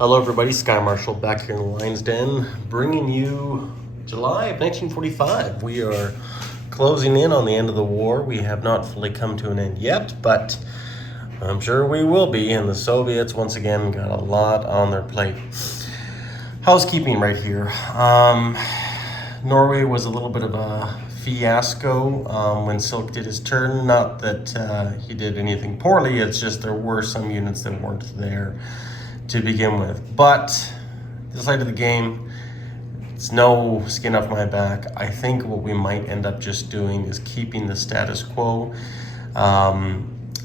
Hello everybody, Sky Marshall back here in the Lion's Den, bringing you July of 1945. We are closing in on the end of the war. We have not fully come to an end yet, but I'm sure we will be, and the Soviets once again got a lot on their plate. Housekeeping right here. Norway was a little bit of a fiasco when Silk did his turn. Not that he did anything poorly, it's just there were some units that weren't there to begin with. But this side of the game, it's no skin off my back. I think what we might end up just doing is keeping the status quo.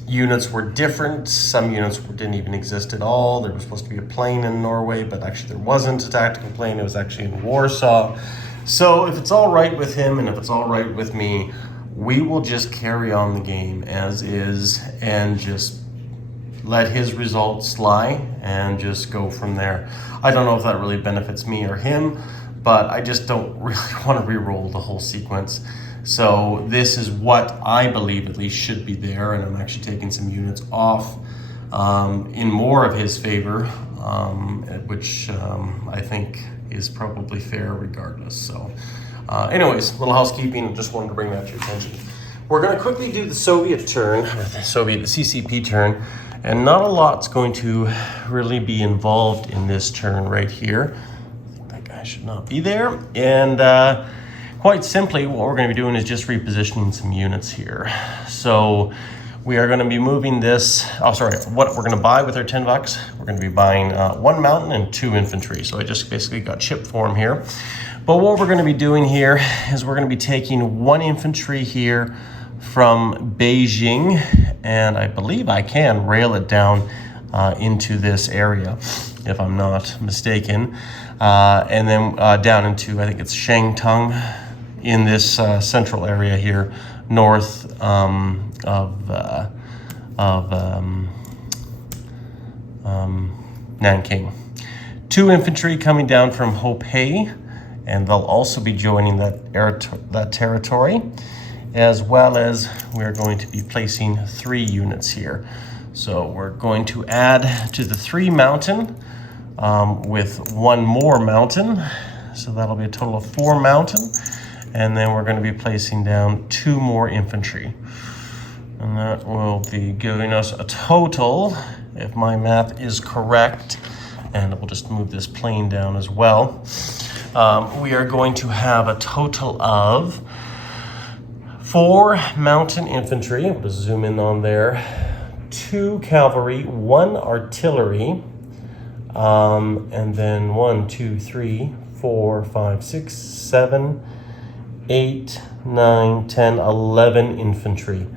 Units were different. Some units didn't even exist at all. There was supposed to be a plane in Norway, but actually there wasn't a tactical plane. It was actually in Warsaw. So if it's all right with him and if it's all right with me, we will just carry on the game as is and just let his results lie and just go from there. I don't know if that really benefits me or him, but I just don't really want to re-roll the whole sequence. So this is what I believe at least should be there, and I'm actually taking some units off in more of his favor, which I think is probably fair regardless. So anyways, a little housekeeping, just wanted to bring that to your attention. We're going to quickly do the Soviet turn, or the CCP turn, and not a lot's going to really be involved in this turn right here. I think that guy should not be there. And quite simply, what we're going to be doing is just repositioning some units here. So we are going to be moving this, what we're going to buy with our $10, we're going to be buying 1 mountain and 2 infantry. So I just basically got ship form here. But what we're going to be doing here is we're going to be taking 1 infantry here from Beijing, and I believe I can rail it down into this area, if I'm not mistaken, and then down into, I think it's Shangtung, in this central area here, north of Nanking. 2 infantry coming down from Hopei, and they'll also be joining that territory, as well as we're going to be placing 3 units here. So we're going to add to the 3 mountain with 1 more mountain. So that'll be a total of 4 mountain. And then we're going to be placing down 2 more infantry. And that will be giving us a total, if my math is correct, and we'll just move this plane down as well. We are going to have a total of 4 mountain infantry, we'll just zoom in on there, 2 cavalry, 1 artillery, and then 1, 2, 3, 4, 5, 6, 7, 8, 9, 10, 11 infantry,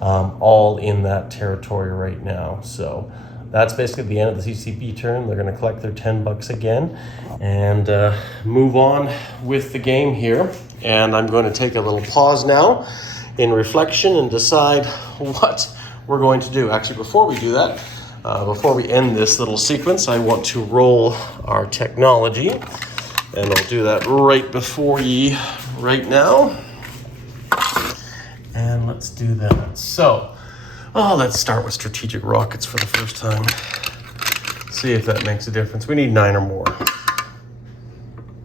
all in that territory right now. So that's basically the end of the CCP turn. They're going to collect their $10 again and move on with the game here. And I'm going to take a little pause now in reflection and decide what we're going to do. Actually, before we do that, before we end this little sequence, I want to roll our technology. And I'll do that right before you, right now. And let's do that. So, let's start with strategic rockets for the first time. See if that makes a difference. We need 9 or more.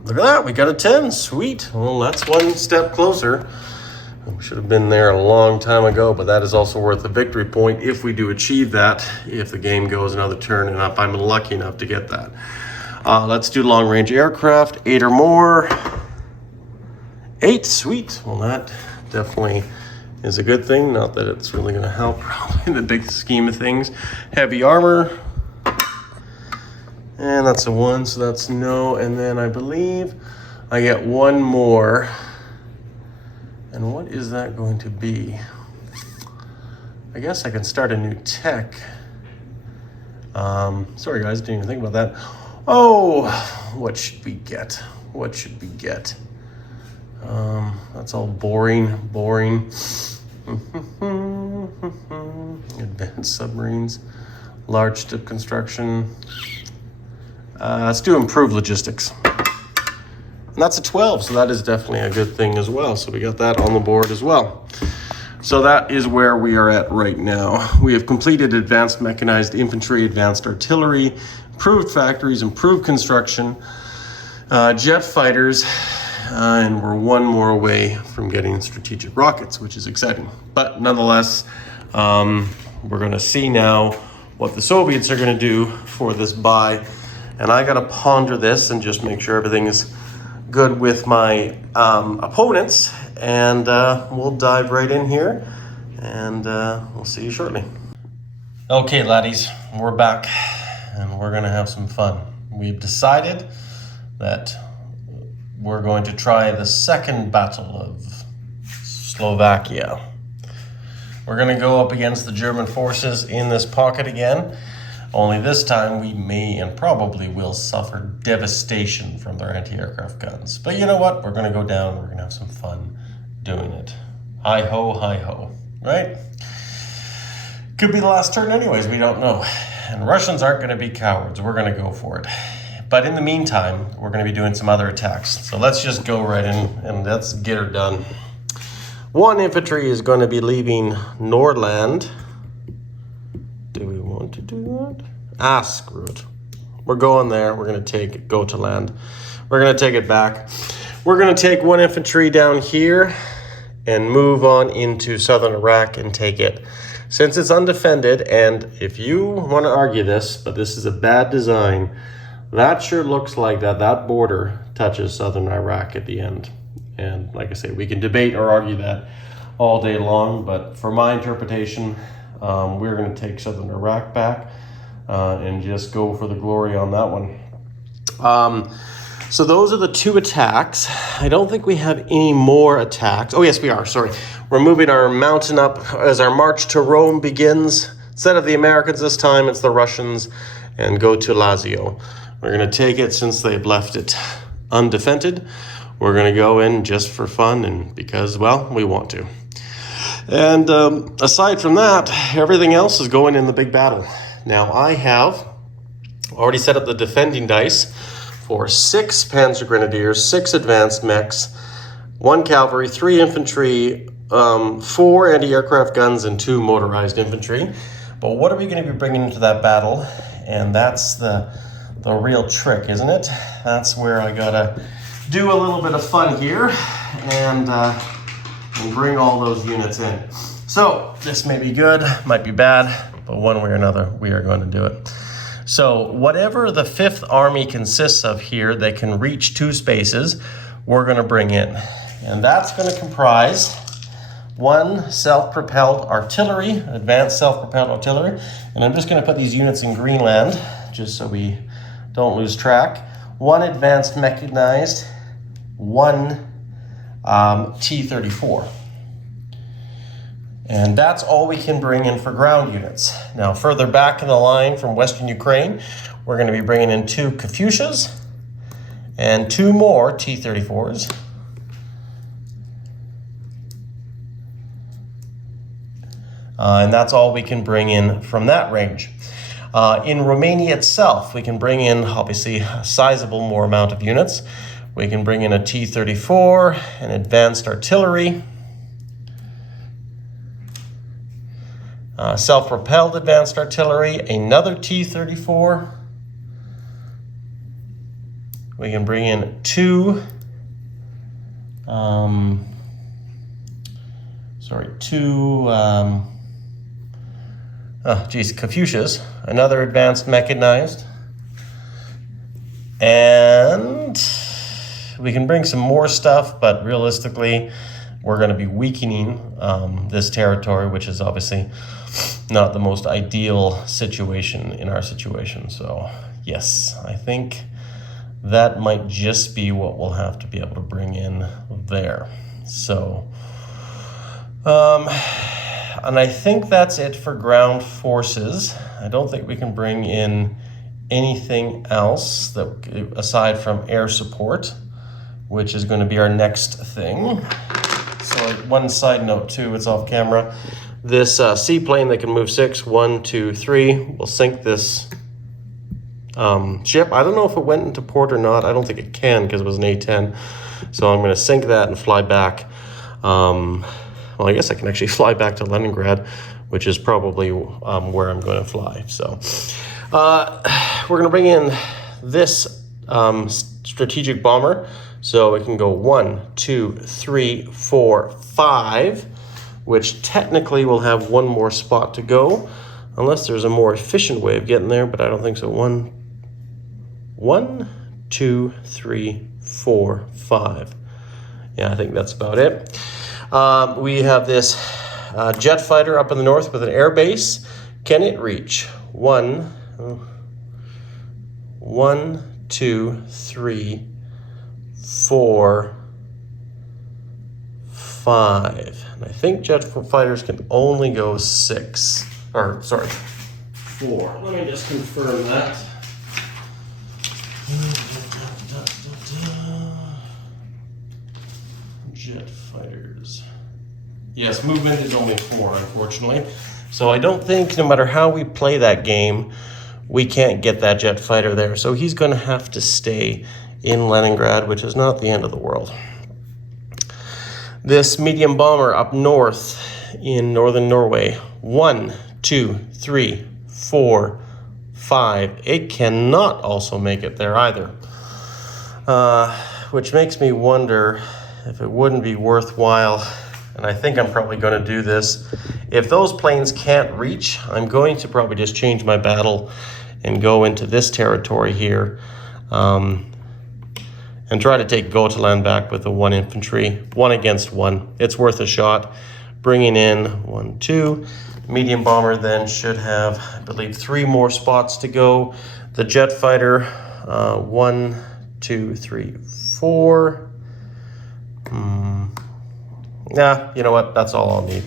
Look at that, we got a 10, sweet. Well, that's 1 step closer. We should have been there a long time ago, but that is also worth a victory point if we do achieve that, if the game goes another turn and if I'm lucky enough to get that. Let's do long-range aircraft, 8 or more. 8, sweet. Well, that definitely is a good thing. Not that it's really going to help in the big scheme of things. Heavy armor. And that's a 1, so that's no. And then I believe I get 1 more. And what is that going to be? I guess I can start a new tech. Sorry guys, didn't even think about that. Oh, what should we get? What should we get? That's all boring. Advanced submarines, large ship construction. Let's do improved logistics. And that's a 12, so that is definitely a good thing as well. So we got that on the board as well. So that is where we are at right now. We have completed advanced mechanized infantry, advanced artillery. improved factories, improved construction, jet fighters, and we're one more away from getting strategic rockets, which is exciting. But nonetheless, we're going to see now what the Soviets are going to do for this buy. And I got to ponder this and just make sure everything is good with my opponents. And we'll dive right in here, and we'll see you shortly. Okay, laddies, we're back, and we're going to have some fun. We've decided that we're going to try the second battle of Slovakia. We're going to go up against the German forces in this pocket again, only this time we may and probably will suffer devastation from their anti-aircraft guns. But you know what? We're going to go down, we're going to have some fun doing it. Hi-ho, right? Could be the last turn anyways, we don't know. And Russians aren't going to be cowards, we're going to go for it. But in the meantime, we're going to be doing some other attacks. So let's just go right in and let's get her done. One infantry is going to be leaving Nordland. Do we want to do that? Ah, screw it. We're going there. We're going to go to land. We're going to take it back. We're going to take one infantry down here and move on into southern Iraq and take it. Since it's undefended, and if you want to argue this, but this is a bad design, that sure looks like that border touches southern Iraq at the end. And like I say, we can debate or argue that all day long, but for my interpretation, we're going to take southern Iraq back and just go for the glory on that one. So those are the two attacks. I don't think we have any more attacks. Oh, yes, we are. Sorry. We're moving our mountain up as our march to Rome begins. Instead of the Americans this time, it's the Russians, and go to Lazio. We're going to take it since they've left it undefended. We're going to go in just for fun and because, well, we want to. And aside from that, everything else is going in the big battle. Now, I have already set up the defending dice for 6 Panzer Grenadiers, 6 advanced mechs, 1 cavalry, 3 infantry, 4 anti-aircraft guns, and 2 motorized infantry. But what are we going to be bringing into that battle? And that's the real trick, isn't it? That's where I gotta do a little bit of fun here and bring all those units in. So this may be good, might be bad, but one way or another, we are going to do it. So whatever the 5th Army consists of here, they can reach 2 spaces, we're going to bring in. And that's going to comprise 1 self-propelled artillery, advanced self-propelled artillery. And I'm just going to put these units in Greenland, just so we don't lose track. 1 advanced mechanized, 1 T-34. And that's all we can bring in for ground units. Now, further back in the line from Western Ukraine, we're going to be bringing in 2 Katyushas and 2 more T-34s. And that's all we can bring in from that range. In Romania itself, we can bring in, obviously, a sizable more amount of units. We can bring in a T-34, an advanced artillery, self-propelled advanced artillery, another T-34. We can bring in 2 Katyushas, another advanced mechanized, and we can bring some more stuff, but realistically, we're going to be weakening this territory, which is obviously not the most ideal situation in our situation. So yes, I think that might just be what we'll have to be able to bring in there. So, and I think that's it for ground forces. I don't think we can bring in anything else that aside from air support, which is going to be our next thing. So one side note too, it's off camera. This seaplane that can move 6, 1, 2, 3, will sink this ship. I don't know if it went into port or not. I don't think it can because it was an A-10. So I'm going to sink that and fly back. Well, I guess I can actually fly back to Leningrad, which is probably where I'm going to fly. So we're going to bring in this strategic bomber. So it can go 1, 2, 3, 4, 5, which technically will have one more spot to go, unless there's a more efficient way of getting there, but I don't think so. 1, 2, 3, 4, 5. Yeah, I think that's about it. We have this jet fighter up in the north with an air base. Can it reach 1, 2, 3, 4, 5? And I think jet fighters can only go 6. Or, sorry, 4. Let me just confirm that. Jet fighters. Yes, movement is only 4, unfortunately. So I don't think, no matter how we play that game, we can't get that jet fighter there. So he's going to have to stay in Leningrad, which is not the end of the world. This medium bomber up north in northern Norway. 1, 2, 3, 4, 5. It cannot also make it there either. Which makes me wonder if it wouldn't be worthwhile, and I think I'm probably going to do this. If those planes can't reach, I'm going to probably just change my battle and go into this territory here and try to take Gotaland back with the 1 infantry, 1 against 1. It's worth a shot. Bringing in 1, 2. Medium bomber then should have, I believe, 3 more spots to go. The jet fighter, 1, 2, 3, 4. Yeah, you know what? That's all I'll need.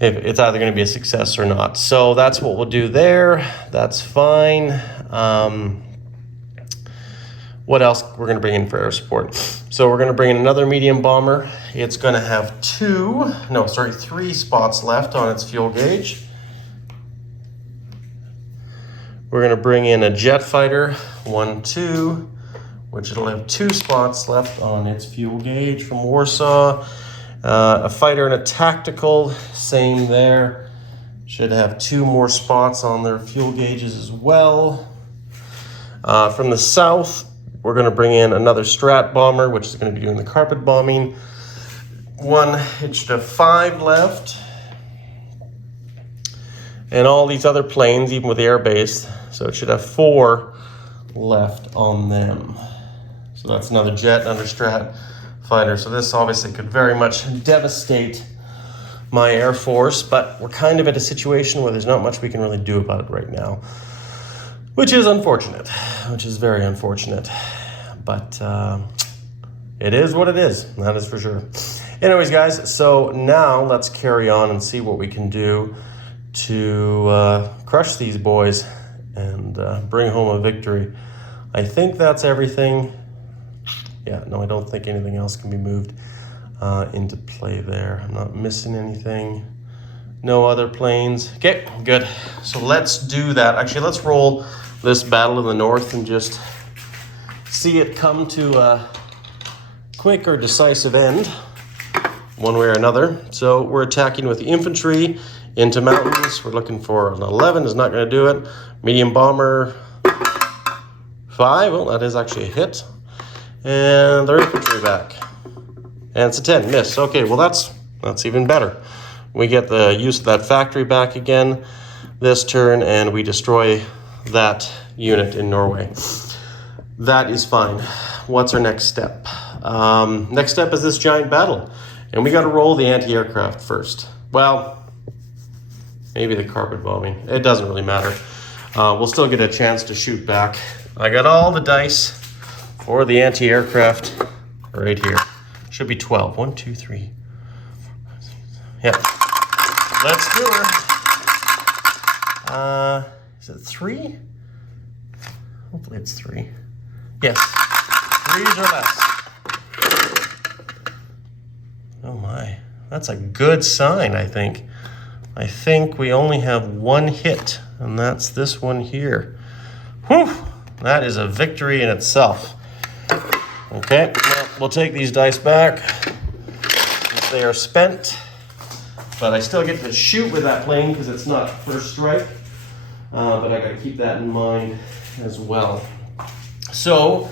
It's either going to be a success or not. So that's what we'll do there. That's fine. What else we're going to bring in for air support? So we're going to bring in another medium bomber. It's going to have 3 spots left on its fuel gauge. We're going to bring in a jet fighter, 1, 2, which it'll have 2 spots left on its fuel gauge from Warsaw. A fighter and a tactical, same there. Should have 2 more spots on their fuel gauges as well. From the south, we're going to bring in another Strat bomber, which is going to be doing the carpet bombing. It should have 5 left. And all these other planes, even with the air base, so it should have 4 left on them. So that's another jet, another Strat fighter. So this obviously could very much devastate my Air Force, but we're kind of at a situation where there's not much we can really do about it right now, which is unfortunate, which is very unfortunate. But it is what it is, that is for sure. Anyways, guys, so now let's carry on and see what we can do to crush these boys and bring home a victory. I think that's everything. Yeah, no, I don't think anything else can be moved into play there. I'm not missing anything. No other planes. Okay, good. So let's do that. Actually, let's roll this battle in the north and just see it come to a quick or decisive end, one way or another. So we're attacking with the infantry into mountains. We're looking for an 11, is not going to do it. Medium bomber, 5. Well, that is actually a hit. And their infantry back. And it's a 10, miss. Okay, well that's even better. We get the use of that factory back again this turn, and we destroy that unit in Norway. That is fine. What's our next step? Next step is this giant battle. And we got to roll the anti-aircraft first. Well, maybe the carpet bombing. It doesn't really matter. We'll still get a chance to shoot back. I got all the dice for the anti-aircraft right here. Should be 12. 1, 2, 3. Yeah. Let's do her. Is it 3? Hopefully it's 3. Yes. 3s or less. Oh my. That's a good sign, I think. I think we only have 1 hit, and that's this one here. Whew! That is a victory in itself. Okay, well, we'll take these dice back since they are spent. But I still get to shoot with that plane because it's not first strike. But I got to keep that in mind as well. So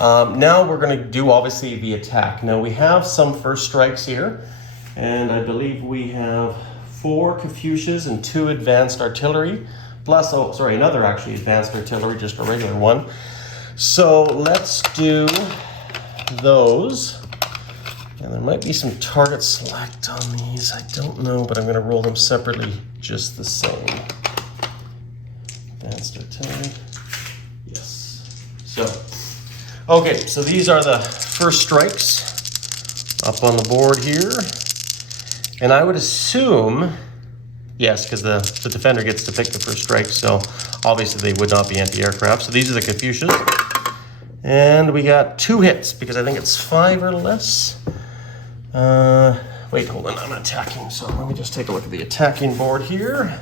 now we're going to do obviously the attack. Now we have some first strikes here, and I believe we have 4 Kafushas and 2 advanced artillery, plus, oh sorry, another actually advanced artillery, just a regular one. So let's do those. And there might be some target select on these, I don't know, but I'm going to roll them separately just the same. Advanced artillery, yes. So, okay, so these are the first strikes up on the board here. And I would assume, yes, because the defender gets to pick the first strike, so obviously they would not be anti-aircraft. So these are the Kafushas. And we got 2 hits, because I think it's 5 or less. Wait, hold on, I'm attacking, so let me just take a look at the attacking board here.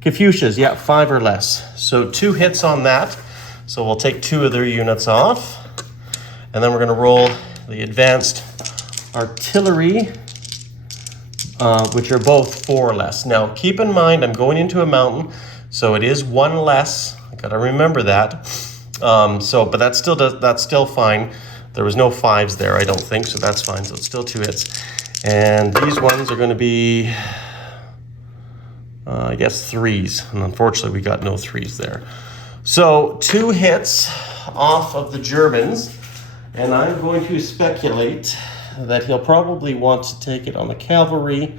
Kafushas, yeah, 5 or less. So 2 hits on that. So we'll take 2 of their units off. And then we're gonna roll the advanced artillery, which are both 4 or less. Now, keep in mind, I'm going into a mountain, so it is 1 less. I gotta remember that. But that's still fine. There was no 5s there, I don't think, so that's fine. So it's still 2 hits. And these ones are gonna be, I guess 3s. And unfortunately, we got no 3s there. So 2 hits off of the Germans. And I'm going to speculate that he'll probably want to take it on the cavalry.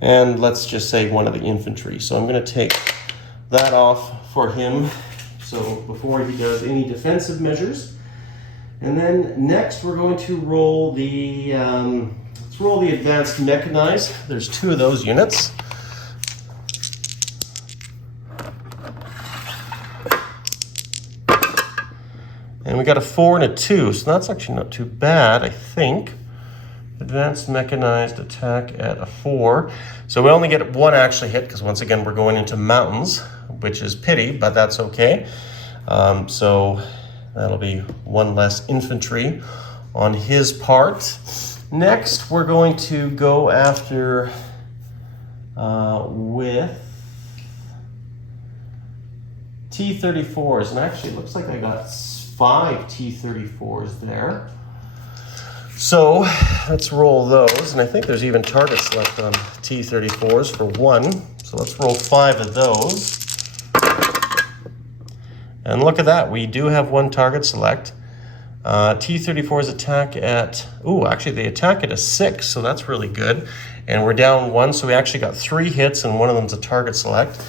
And let's just say one of the infantry. So I'm gonna take that off for him. So before he does any defensive measures. And then next we're going to roll the, let's roll the advanced mechanized. There's 2 of those units. And we got a 4 and a 2, so that's actually not too bad, I think. Advanced mechanized attack at a 4. So we only get 1 actually hit, because once again we're going into mountains, which is pity, but that's okay. So that'll be 1 less infantry on his part. Next, we're going to go after with T-34s, and actually it looks like I got 5 T-34s there. So let's roll those, and I think there's even targets left on T-34s for 1. So let's roll 5 of those. And look at that, we do have 1 target select. T-34s attack at, actually they attack at a 6, so that's really good. And we're down 1, so we actually got 3 hits, and one of them's a target select.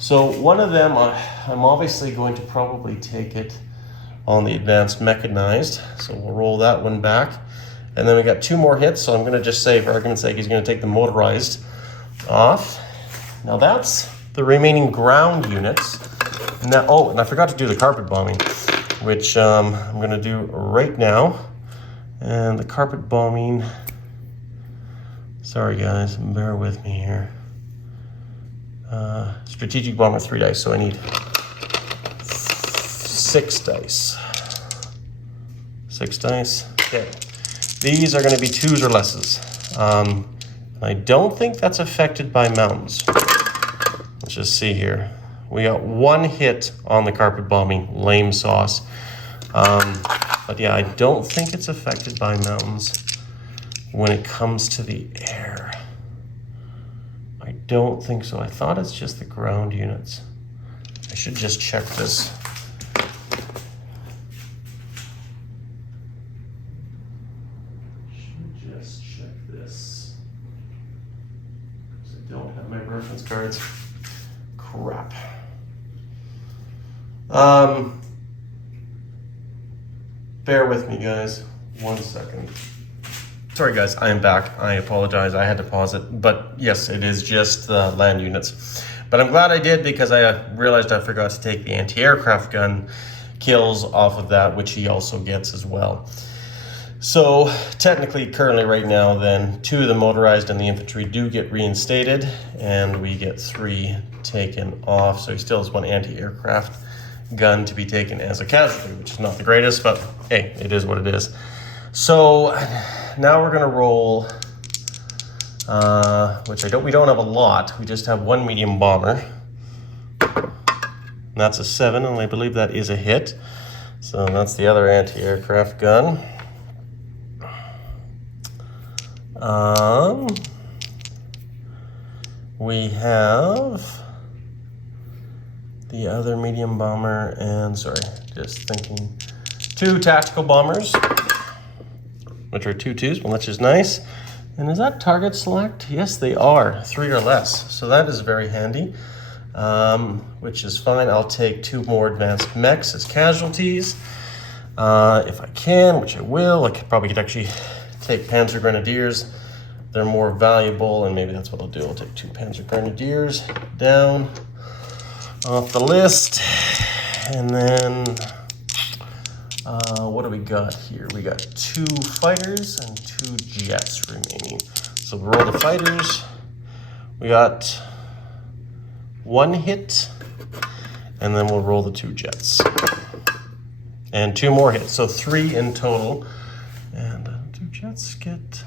So one of them, I'm obviously going to probably take it on the advanced mechanized. So we'll roll that one back. And then we got 2 more hits, so I'm gonna just say, for argument's sake, he's gonna take the motorized off. Now that's the remaining ground units. Now, and I forgot to do the carpet bombing, which I'm gonna do right now. And the carpet bombing, sorry guys, bear with me here. Strategic bomber 3 dice, so I need 6 dice. 6 dice, okay. These are gonna be 2s or lesses. I don't think that's affected by mountains. Let's just see here. We got 1 hit on the carpet bombing, lame sauce. But yeah, I don't think it's affected by mountains when it comes to the air. I don't think so. I thought it's just the ground units. I should just check this. I don't have my reference cards. Crap. Bear with me, guys. 1 second. Sorry, guys, I am back. I apologize. I had to pause it. But yes, it is just the land units. But I'm glad I did, because I realized I forgot to take the anti-aircraft gun kills off of that, which he also gets as well. So technically, currently right now, then 2 of the motorized and the infantry do get reinstated, and we get 3 taken off. So he still has 1 anti-aircraft gun to be taken as a casualty, which is not the greatest, but hey, it is what it is. So now we're gonna roll which we don't have a lot. We just have one medium bomber. And that's a 7, and I believe that is a hit. So that's the other anti-aircraft gun. We have the other medium bomber and, sorry, just thinking, 2 tactical bombers, which are 2-2s, which is nice. And is that target select? Yes, they are, 3 or less. So that is very handy, which is fine. I'll take 2 more advanced mechs as casualties. If I can, which I will, I could actually take Panzer Grenadiers. They're more valuable, and maybe that's what I'll do. I'll take 2 Panzer Grenadiers down off the list. And then, what do we got here? We got 2 fighters and 2 jets remaining. So we'll roll the fighters. We got 1 hit, and then we'll roll the 2 jets. And 2 more hits, so 3 in total. And 2 jets get...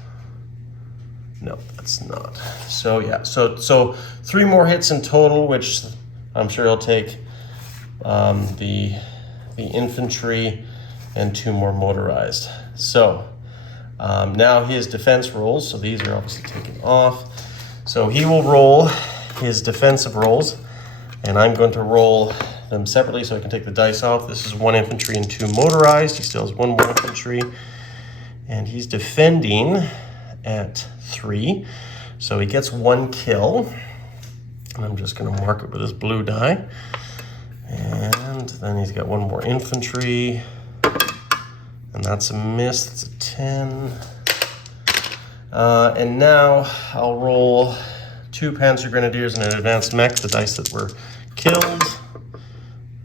No, that's not. So yeah, so 3 more hits in total, which I'm sure I'll take the infantry and 2 more motorized. So now his defense rolls. So these are obviously taken off. So he will roll his defensive rolls, and I'm going to roll them separately so I can take the dice off. This is 1 infantry and 2 motorized. He still has 1 more infantry, and he's defending at 3. So he gets 1 kill, and I'm just going to mark it with this blue die. And then he's got 1 more infantry, and that's a miss. That's a 10. And now I'll roll 2 Panzer Grenadiers and an advanced mech, the dice that were killed.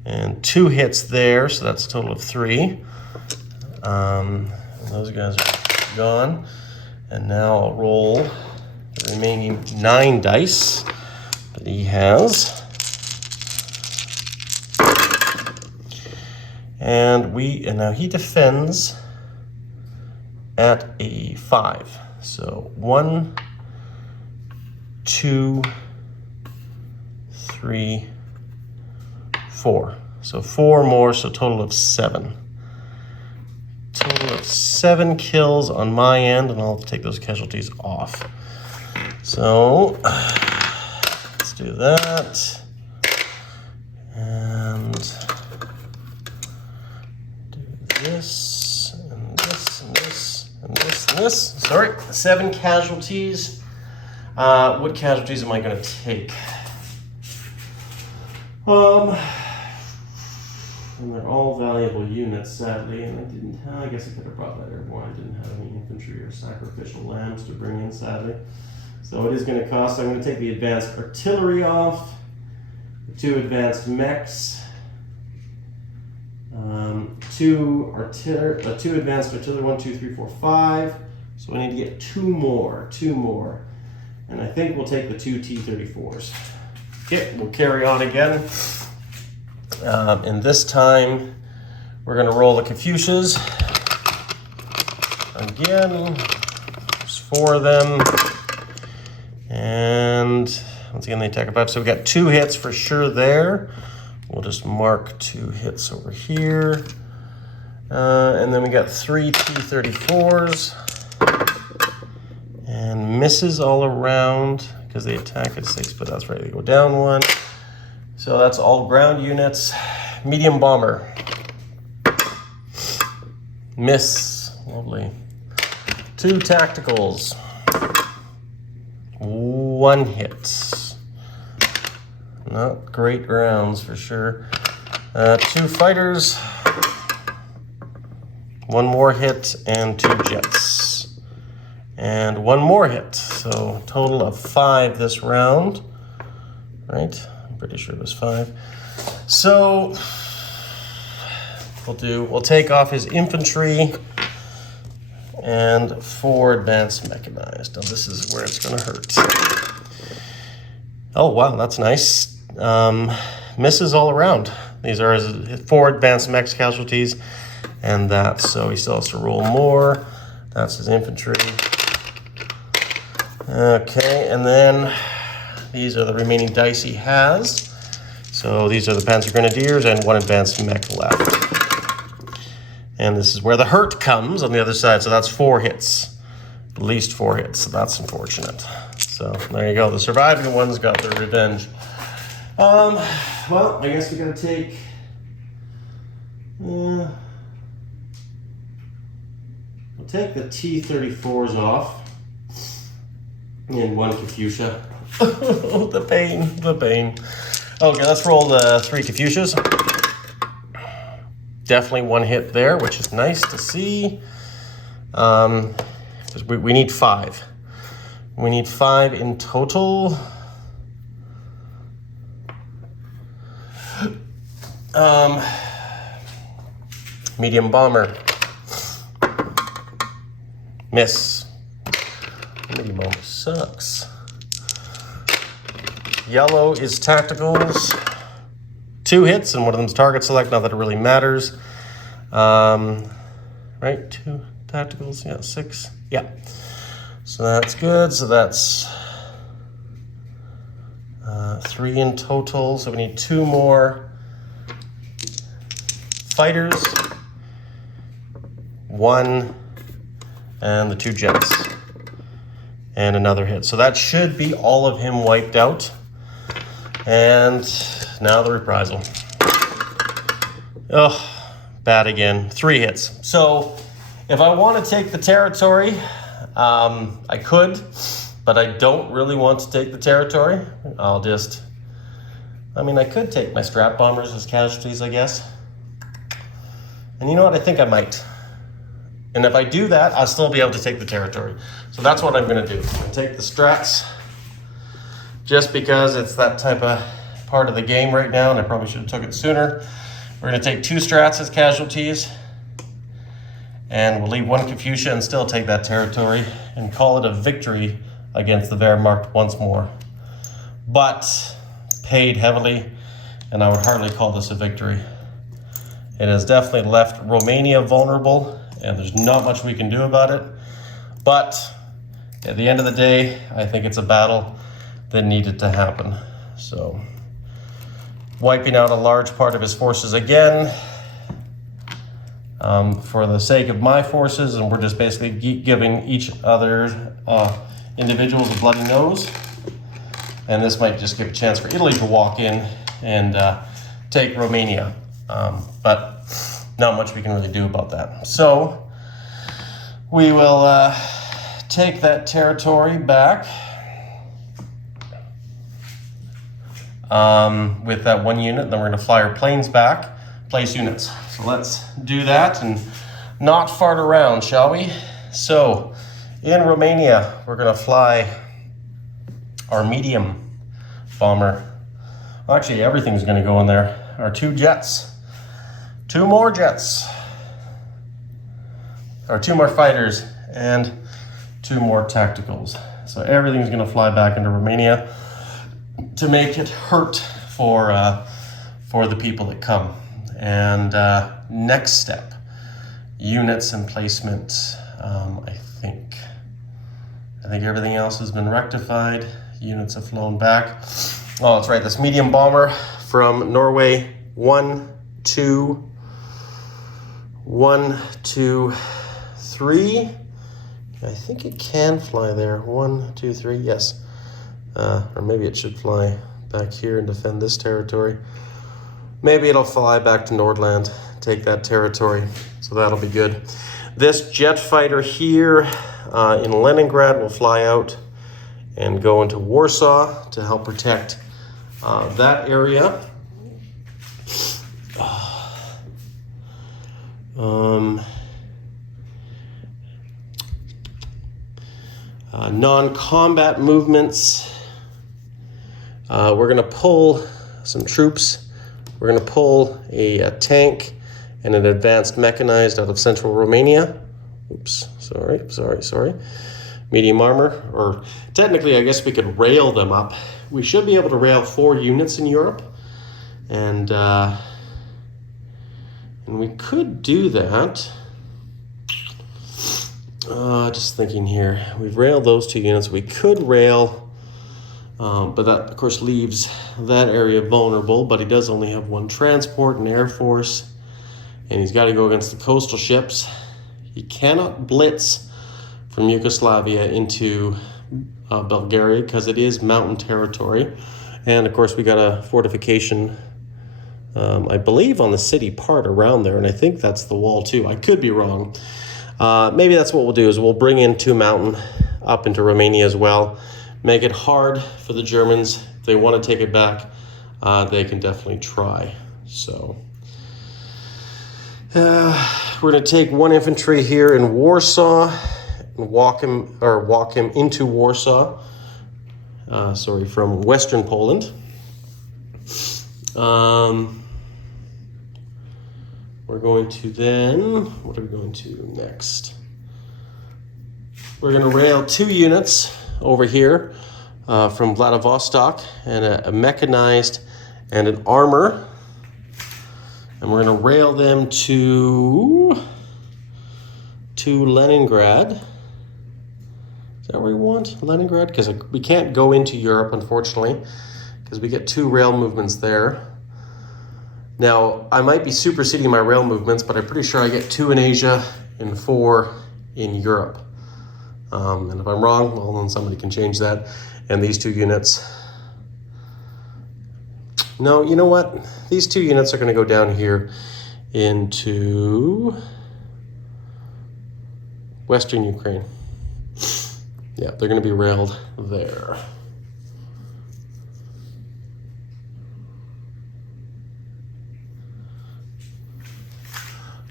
And 2 hits there, so that's a total of 3. And those guys are gone. And now I'll roll the remaining 9 dice that he has. And now he defends at a 5. So 1, 2, 3, 4. So 4 more, so total of 7. Total of 7 kills on my end, and I'll take those casualties off. So let's do that. And do this, and this, and this, and this, and this. Sorry, 7 casualties. What casualties am I going to take? And they're all valuable units, sadly, and I guess I could have brought that airborne. I didn't have any infantry or sacrificial lambs to bring in, sadly. So it is going to cost, I'm going to take the advanced artillery off, the 2 advanced mechs, 2 advanced artillery, 1, 2, 3, 4, 5. So I need to get 2 more. And I think we'll take the 2 T-34s. Okay, we'll carry on again. And this time, we're going to roll the Confucius. Again, there's 4 of them. And once again, they attack a 5. So we got 2 hits for sure there. We'll just mark 2 hits over here. And then we got 3 T-34s. And misses all around because they attack at 6, but that's right, they go down 1. So that's all ground units. Medium bomber. Miss. Lovely. 2 tacticals. 1 hit. Not great rounds for sure. 2 fighters. 1 more hit and 2 jets. And 1 more hit. So total of 5 this round. Right? Pretty sure it was 5. So we'll take off his infantry and 4 advanced mechanized. Now this is where it's going to hurt. Oh wow, that's nice. Misses all around. These are his 4 advanced mech casualties, and so he still has to roll more. That's his infantry. Okay, and then these are the remaining dice he has. So these are the Panzer Grenadiers and 1 advanced mech left. And this is where the hurt comes on the other side. So that's 4 hits, at least 4 hits. So that's unfortunate. So there you go. The surviving ones got their revenge. Well, I guess we gotta take. We'll take the T-34s off and 1 Katyusha. The pain, the pain. Okay, let's roll the 3 Katyushas. Definitely 1 hit there, which is nice to see. Because we need 5. We need 5 in total. Medium bomber. Miss. Medium bomber sucks. Yellow is tacticals. 2 hits, and one of them's target select, not that it really matters. Right, 2 tacticals, yeah, 6. Yeah. So that's good. So that's 3 in total. So we need 2 more fighters, 1, and the 2 jets. And another hit. So that should be all of him wiped out. And now the reprisal. Oh, bad again. 3 hits. So if I want to take the territory, I could, but I don't really want to take the territory. I could take my strat bombers as casualties, I guess. And you know what? I think I might. And if I do that, I'll still be able to take the territory. So that's what I'm going to do. I'm going to take the strats just because it's that type of part of the game right now, and I probably should have took it sooner. We're going to take 2 strats as casualties, and we'll leave 1 Katyusha and still take that territory and call it a victory against the Wehrmacht once more. But paid heavily, and I would hardly call this a victory. It has definitely left Romania vulnerable, and there's not much we can do about it. But at the end of the day, I think it's a battle that needed to happen. So, wiping out a large part of his forces again for the sake of my forces, and we're just basically giving each other individuals a bloody nose. And this might just give a chance for Italy to walk in and take Romania. But not much we can really do about that. So we will take that territory back with that 1 unit. Then we're going to fly our planes back, place units. So let's do that and not fart around, shall we? So in Romania, we're going to fly our medium bomber. Well, actually, everything's going to go in there. Our 2 jets. 2 more jets, or 2 more fighters, and 2 more tacticals. So everything's going to fly back into Romania to make it hurt for the people that come. And next step, units and placement. I think everything else has been rectified. Units have flown back. Oh, that's right. This medium bomber from Norway. 1, 2. 1, 2, 3. I think it can fly there. 1, 2, 3. Yes. Or maybe it should fly back here and defend this territory. Maybe it'll fly back to Nordland, take that territory. So that'll be good. This jet fighter here in Leningrad will fly out and go into Warsaw to help protect that area. Non-combat movements. We're going to pull some troops. We're going to pull a tank and an advanced mechanized out of central Romania. Oops, sorry. Medium armor, or technically I guess we could rail them up. We should be able to rail 4 units in Europe. And we could do that. Just thinking here. We've railed those 2 units. We could rail, but that, of course, leaves that area vulnerable. But he does only have 1 transport and Air Force, and he's got to go against the coastal ships. He cannot blitz from Yugoslavia into Bulgaria because it is mountain territory. And, of course, we got a fortification, I believe, on the city part around there, and I think that's the wall, too. I could be wrong. Maybe that's what we'll do, is we'll bring in 2 mountain up into Romania as well. Make it hard for the Germans. If they want to take it back, they can definitely try. So we're going to take 1 infantry here in Warsaw and walk him into Warsaw. From Western Poland. We're going to then, what are we going to next? We're going to rail 2 units over here from Vladivostok, and a mechanized and an armor. And we're going to rail them to Leningrad. Is that where we want? Leningrad? Because we can't go into Europe, unfortunately, because we get 2 rail movements there. Now, I might be superseding my rail movements, but I'm pretty sure I get 2 in Asia and 4 in Europe. And if I'm wrong, well, then somebody can change that. And these 2 units... No, you know what? These 2 units are going to go down here into Western Ukraine. Yeah, they're going to be railed there.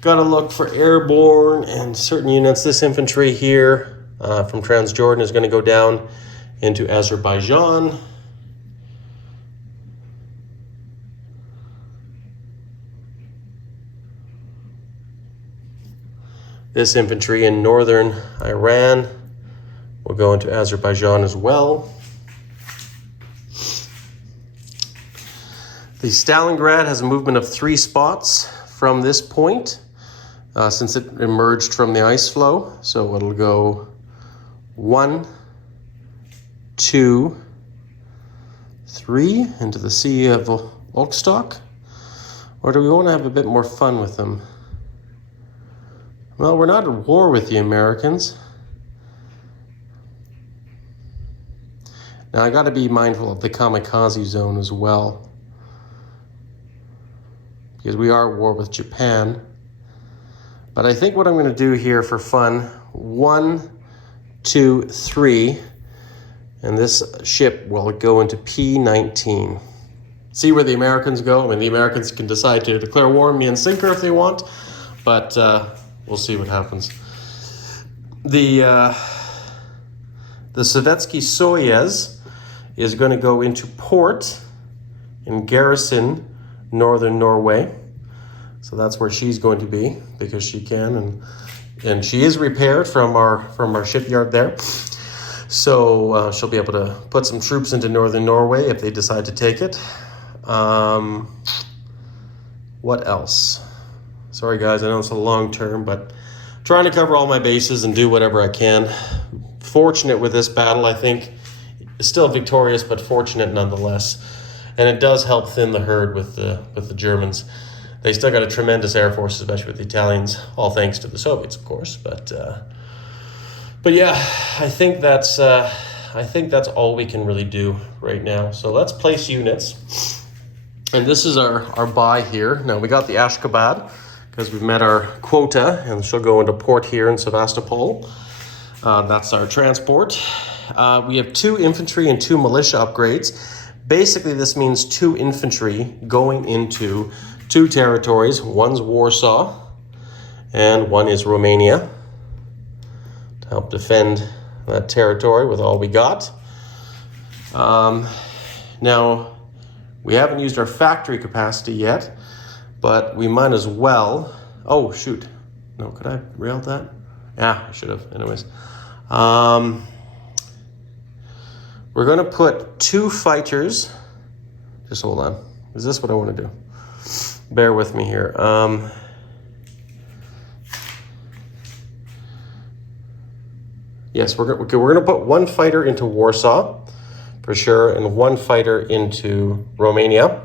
Got to look for airborne and certain units. This infantry here from Transjordan is going to go down into Azerbaijan. This infantry in northern Iran will go into Azerbaijan as well. The Stalingrad has a movement of 3 spots from this point. Since it emerged from the ice flow. So it'll go 1, 2, 3 into the Sea of Volkstock. Or do we want to have a bit more fun with them? Well, we're not at war with the Americans. Now I got to be mindful of the kamikaze zone as well, because we are at war with Japan. But I think what I'm going to do here for fun, 1, 2, 3, and this ship will go into P-19. See where the Americans go. I mean, the Americans can decide to declare war on me and sinker if they want, but we'll see what happens. The Sovietsky Soyuz is going to go into port and garrison northern Norway. So that's where she's going to be, because she can, and she is repaired from our shipyard there. So she'll be able to put some troops into northern Norway if they decide to take it. What else? Sorry guys, I know it's a long term, but trying to cover all my bases and do whatever I can. Fortunate with this battle, I think. Still victorious, but fortunate nonetheless. And it does help thin the herd with the Germans. They still got a tremendous air force, especially with the Italians, all thanks to the Soviets, of course. But yeah, I think that's all we can really do right now. So let's place units. And this is our buy here. Now we got the Ashgabat because we've met our quota, and she'll go into port here in Sevastopol. That's our transport. We have 2 infantry and 2 militia upgrades. Basically, this means 2 infantry going into 2 territories. One's Warsaw, and one is Romania, to help defend that territory with all we got. Now, we haven't used our factory capacity yet, but we might as well. Oh, shoot. No, could I have railed that? Yeah, I should have. Anyways. We're going to put 2 fighters. Just hold on. Is this what I want to do? Bear with me here. Yes, we're gonna put one fighter into Warsaw, for sure, and one fighter into Romania.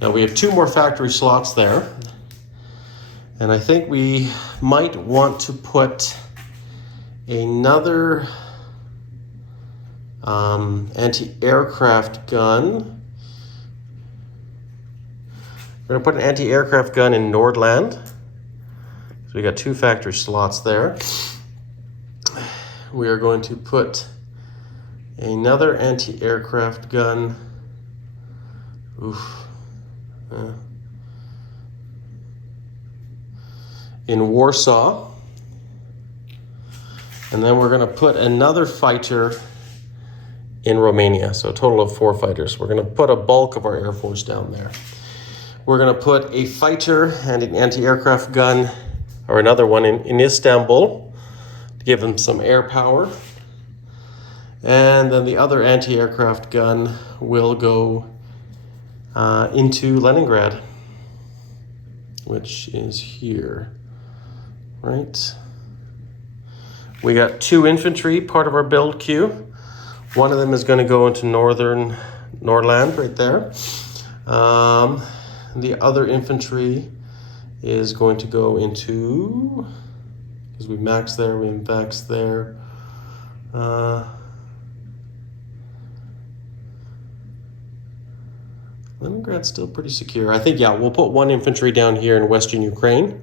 Now we have 2 more factory slots there. And I think we might want to put another anti-aircraft gun. We're gonna put an anti-aircraft gun in Nordland. So we got 2 factory slots there. We are going to put another anti-aircraft gun. In Warsaw. And then we're going to put another fighter in Romania. So a total of 4 fighters. We're going to put a bulk of our Air Force down there. We're going to put a fighter and an anti-aircraft gun, or another one in Istanbul, to give them some air power. And then the other anti-aircraft gun will go into Leningrad, which is here, right? We got 2 infantry, part of our build queue. One of them is going to go into Nordland right there. The other infantry is going to go into, because we maxed there, we maxed there. Leningrad's still pretty secure. I think, yeah, we'll put 1 infantry down here in Western Ukraine.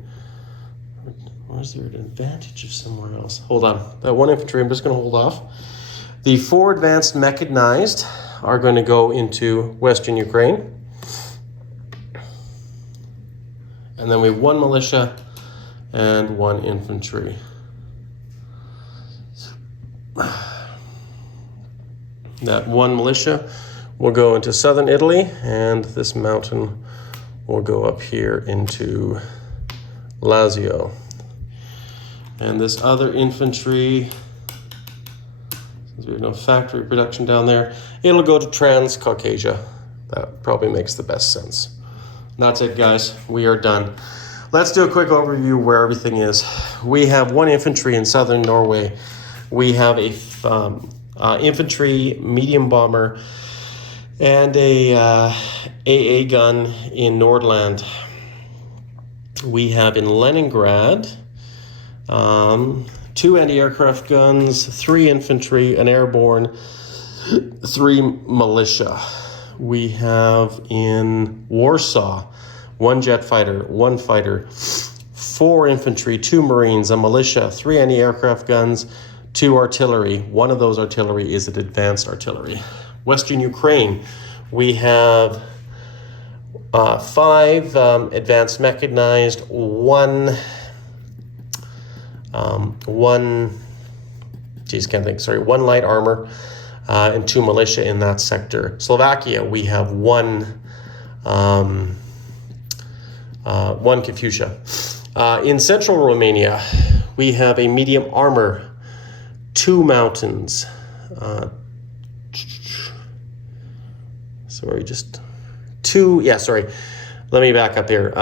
Or is there an advantage of somewhere else? Hold on. That 1 infantry, I'm just going to hold off. The 4 advanced mechanized are going to go into Western Ukraine. And then we have 1 militia and 1 infantry. That 1 militia will go into southern Italy, and this mountain will go up here into Lazio. And this other infantry, since we have no factory production down there, it'll go to Transcaucasia. That probably makes the best sense. And that's it, guys. We are done. Let's do a quick overview where everything is. We have 1 infantry in southern Norway. We have a infantry medium bomber and a AA gun in Nordland. We have in Leningrad 2 anti-aircraft guns, 3 infantry, an airborne, 3 militia. We have in Warsaw 1 jet fighter, 1 fighter, 4 infantry, 2 marines, a militia, 3 anti-aircraft guns, 2 artillery. 1 of those artillery is an advanced artillery. Western Ukraine, we have 5 advanced mechanized, 1 light armor, and 2 militia in that sector. Slovakia, we have 1 Katyusha. In central Romania, we have a medium armor, 2 mountains. Let me back up here.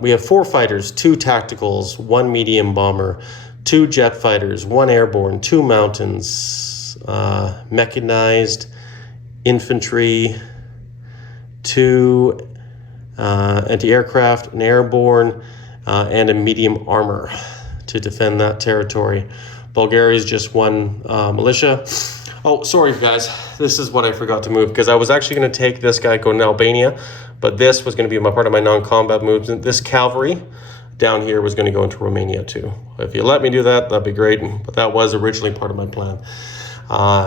We have 4 fighters, 2 tacticals, 1 medium bomber, 2 jet fighters, 1 airborne, 2 mountains, mechanized infantry, 2 anti-aircraft, an airborne, and a medium armor to defend that territory. Bulgaria is just 1 militia. Oh, sorry, guys. This is what I forgot to move, because I was actually going to take this guy going to Albania, but this was going to be part of my non-combat moves. And this cavalry down here was going to go into Romania too. If you let me do that, that'd be great. But that was originally part of my plan.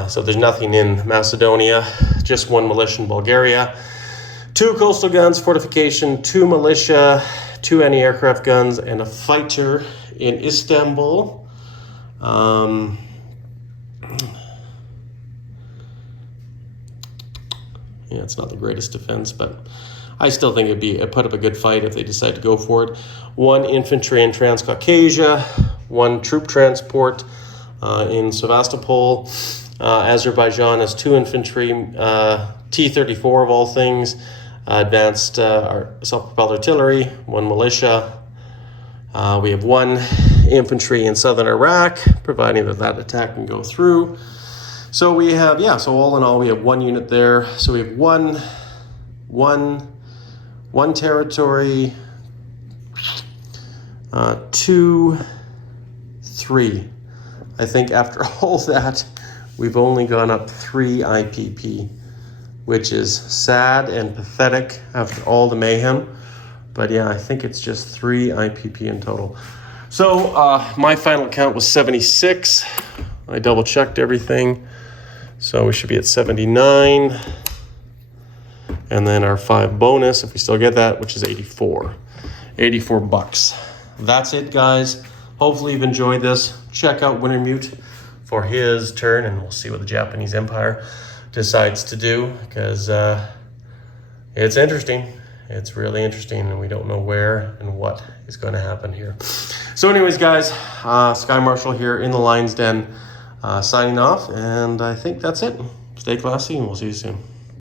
So there's nothing in Macedonia, just 1 militia in Bulgaria, 2 coastal guns, fortification, 2 militia, 2 anti-aircraft guns, and a fighter in Istanbul. Yeah, it's not the greatest defense, but I still think it'd put up a good fight if they decide to go for it. 1 infantry in Transcaucasia, 1 troop transport in Sevastopol. Azerbaijan has 2 infantry, T-34 of all things, advanced self-propelled artillery, 1 militia. We have 1 infantry in southern Iraq, providing that attack can go through. So we have, so all in all, we have 1 unit there. So we have one territory, 2, 3. I think after all that, we've only gone up 3 IPP, which is sad and pathetic after all the mayhem. But yeah, I think it's just 3 IPP in total. So my final count was 76. I double checked everything. So we should be at 79. And then our 5 bonus, if we still get that, which is 84. 84 bucks. That's it, guys. Hopefully you've enjoyed this. Check out Wintermute for his turn, and we'll see what the Japanese Empire decides to do, because it's interesting. It's really interesting, and we don't know where and what is going to happen here. So anyways, guys, Sky Marshal here in the Lion's Den, signing off, and I think that's it. Stay classy, and we'll see you soon.